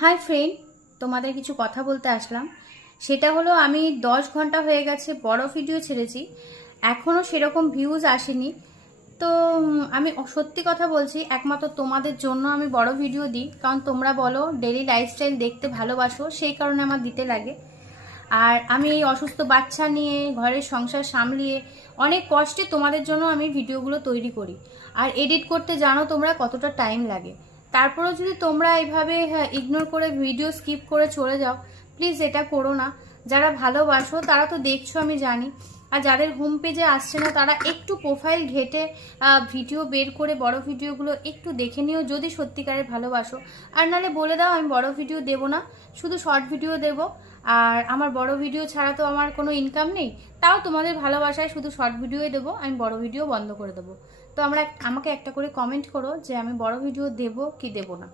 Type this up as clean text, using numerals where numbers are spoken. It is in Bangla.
হাই ফ্রেন্ড, তোমাদের কিছু কথা বলতে আসলাম। সেটা হলো আমি 10 ঘন্টা হয়ে গেছে বড় ভিডিও ছেড়েছি, এখনও সেরকম ভিউজ আসেনি। তো আমি সত্যি কথা বলছি, একমাত্র তোমাদের জন্য আমি বড় ভিডিও দিই, কারণ তোমরা বলো ডেলি লাইফস্টাইল দেখতে ভালোবাসো, সেই কারণে আমার দিতে লাগে। আর আমি এই অসুস্থ বাচ্চা নিয়ে ঘরের সংসার সামলিয়ে অনেক কষ্টে তোমাদের জন্য আমি ভিডিওগুলো তৈরি করি। আর এডিট করতে জানো তোমরা কতটা টাইম লাগে। তারপরেও যদি তোমরা এইভাবে ইগনোর করে ভিডিও স্কিপ করে চলে যাও, প্লিজ এটা করো না। যারা ভালোবাসো তারা তো দেখছো আমি জানি, আর যাদের হোম পেজে আসছে না তারা একটু প্রোফাইল ঘেটে ভিডিও বের করে বড় ভিডিওগুলো একটু দেখে নিও যদি সত্যিকারের ভালোবাসো। আর নালে বলে দাও আমি বড় ভিডিও দেব না, শুধু শর্ট ভিডিও দেব। আর আমার বড় ভিডিও ছাড়া তো আমার কোনো ইনকাম নেই, তাও তোমাদের ভালোবাসায় শুধু শর্ট ভিডিওই দেবো, আমি বড় ভিডিও বন্ধ করে দেবো। তো আমাকে একটা করে কমেন্ট করো যে আমি বড় ভিডিও দেব কি দেব না।